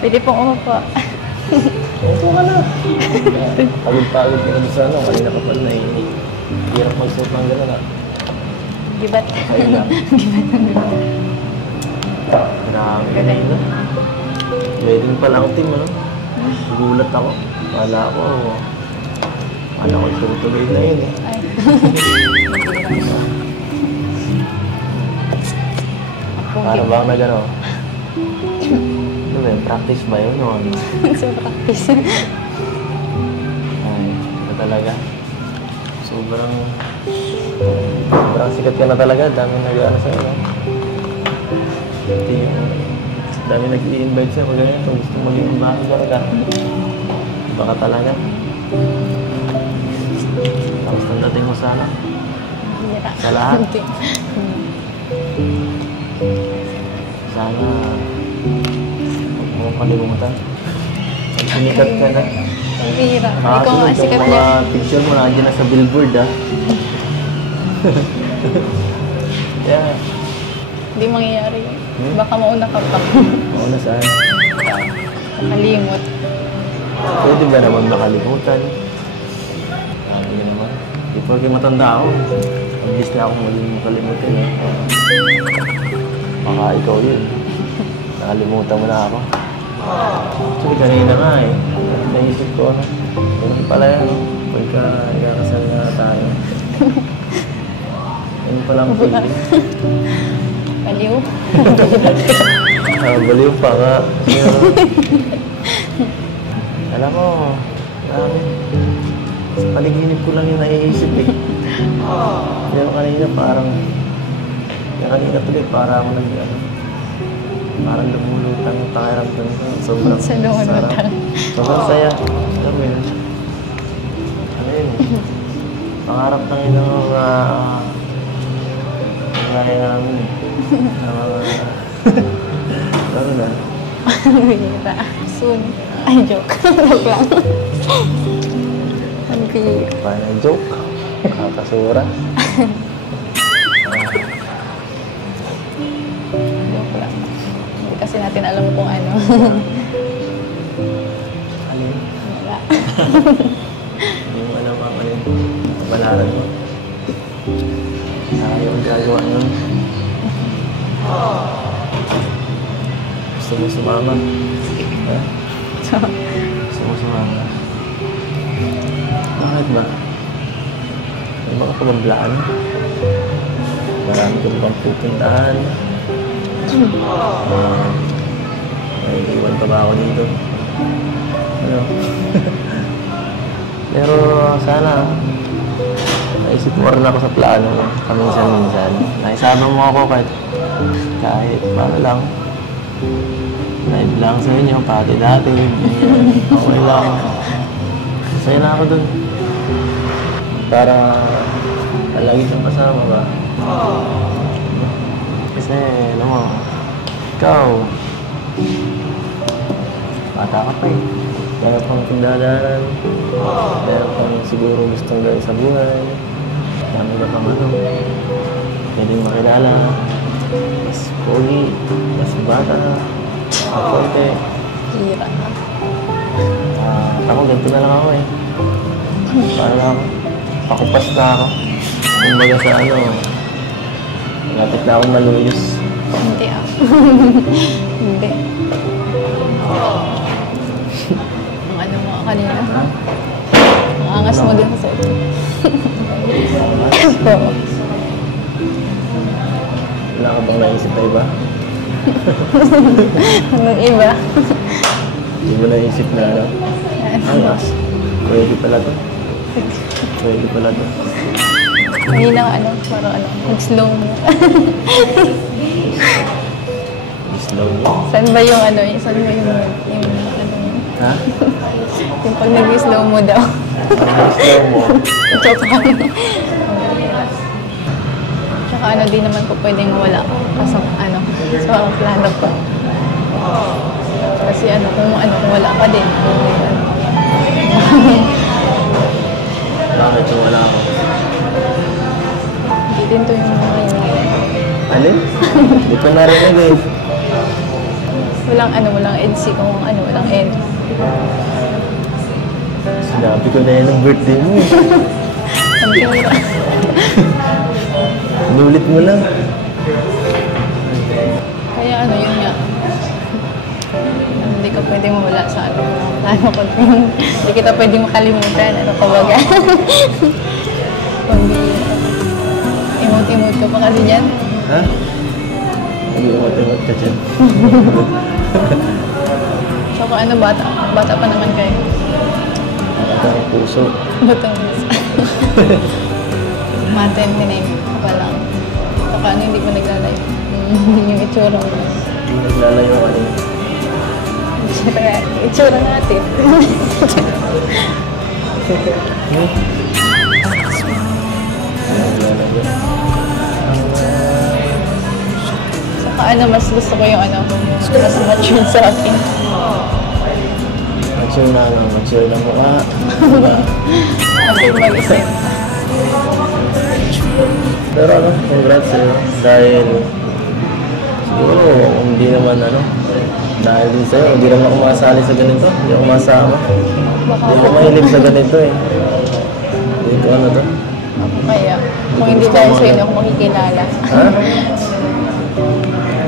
Pwede pong umupo. Upo ka na. Pagod-pagod ka na sa ano. Kanina ka pa na hirap magsuot ng gano'n ah. Gibat. Ayun na. Gibat ng gibat. Grabe. Galing. Wedding pa lang team ano. Gulat ako. Kala ko tutuloy na yun eh. Ay. Para bang na gano'n? Ano ba yun? Practice ba yun o ano? Sa practice. Ay, ito talaga. Sobrang sikat ka na talaga. Dami nag-ano sa'yo. No? Dami nag-i-invite sa'yo. Magayon kung gusto maging umahal talaga. Baka talaga. Tapos ang dating mo sana. Sa lahat. Sana huwag mo kalimutan. Pag sinikat ka na. Ang bihira. Ikaw nga sikat niya. Mga picture mo nandiyan na sa billboard ah. Yeah. Hindi mangyayari yun. Baka mauna ka pa. Mauna saan? Makalimot. Pwede ba naman makalimutan? Ano naman? Di pwede matanda ako. Mabilis na ako maging makalimutan eh. Baka ikaw yun. Nakalimutan mo na ako. Actually, kanina nga eh. Naisip ko, ganun pala yan. Pagka ikakasal na tayo. Ganun pala ang feeling. Baliw. Baliw pa nga. Alam mo, namin. Sa paliginip ko lang yung naiisip eh. Pero kanina parang parang lumulutang yung pakiramdam ko. Sobrang Sa lumulutang. Sobrang saya. Alam mo yun? Ano yun eh? Pangarap lang yun ng mga gaya namin eh. Ano na? Bihira. Soon. Ay, joke. Joke lang. Ang bihira. Parang joke. Kakasura. Joke lang. Hindi kasi natin alam kung ano. Alin? Wala. Hindi mo alam ang alin. Balaran mo. Ayaw ang gagawa nun. Gusto mo sumama? Ha? Gusto mo sumama? Bakit ba? May mga pagamblaan. Marami ko bang pupuntahan. May iwan pa ba ako dito? Ano? Pero sana, naisip mo rin ako sa plano ko paminsan-minsan. Naisama mo ako kahit paano lang. Live lang sa inyo, pati dati. Okay lang. Masaya na ako dun. Para lagi kang kasama ba? Kasi, alam mo, ikaw, bata ka pa eh. Meron pang pindadanan. Meron pang siguro gustong gawin sa buhay. Dami ba pang ano? Pwedeng makilala. Mas pogi, mas bata, mas konti. Bihira. Ako, ganito na lang ako eh. Para ako. Pakupas na ako. Kumbaga sa ano, malapit na akong maluyos. Hindi ah. Hindi. Ang ano mo kanina. Ang angas mo din sa ito. Oo. Wala ka bang naisip na iba? Anong iba? Hindi mo naisip na ano? Angas. Pwede pala to. Pwede pala to. Kanina ano, parang ano, mag-slow mo. Slow mo. Saan ba yung ano, saan ba yung ano, Ha? yung pag nag-slow mo daw. Slow mo. Joke lang. Tsaka ano, di naman po pwedeng wala kasi ano, sa mga plano ko. Kasi ano, kung wala ka din. Bakit yung wala ako? Hindi din to yung mga Alin? Hindi ko narinig eh. Walang ano, walang NC kung ano, walang N. Sinabi ko na yan ang birthday mo. Ang bira. Nulit mo lang. Kaya ano, yun nga. Hindi ka pwede mawala sa ano. Lalo ko, hindi kita pwede makalimutan. Ano ka baga? Pambira. Imot-imot ka pa kasi dyan. Ha? Hindi umot-imot ka dyan. So kung ano, bata pa naman kayo. Ang puso. Batang isa. Matentiname ka pa lang. Saka ano, hindi pa naglalayo. Yung itsura mo. Hindi naglalayo ka rin. Itsura natin. Naglalayo. Saka ano, mas gusto ko yung ano, mas matured sa akin. Mature na ano, mature na mukha. Diba? Kasi mag-isip. Pero ano, congrats sa'yo. Dahil siguro, hindi naman ano, dahil din sa'yo, hindi naman ako makasali sa ganito. Hindi ako masama. Baka Hindi ako mahilig sa ganito eh. Hindi ko ano to. ako kaya. Kung hindi dahil sa'yo, hindi ako makikilala. Ha?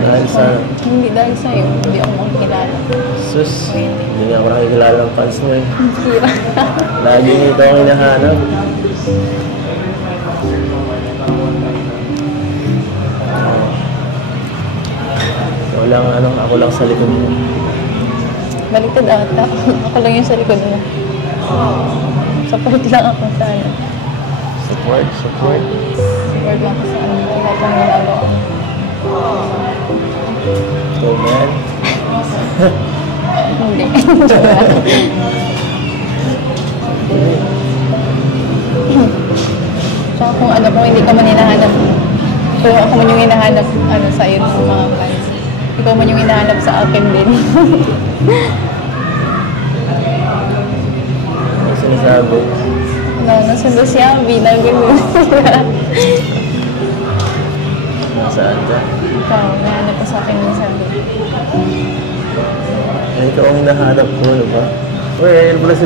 Dahil sa, Hindi dahil sa'yo, hindi ako makikilala. sus, hindi nga ako nakikilala ng fans mo eh. Hira. Lagi nito ang hinahanap. Walang ano, ako lang sa likod mo. Baliktad ata. Ako lang yung sa likod mo. Support lang ako sa ano. Support, support. Support lang ako sa ano. Lahat ng ginagawa. So man, Hindi. Tsaka kung ano, kung hindi ka man hinahanap, kung ako man yung hinahanap ano, sa iyo ng mga fans, ikaw man yung hinahanap sa akin din. may sinasabi. Nasundo siya, bilang gano'n. Nasaan ka? Ikaw, nahanap ko sa akin yung sabi. Ay, ikaw ang hinahanap ko, ano ba? Uy, ayun pala si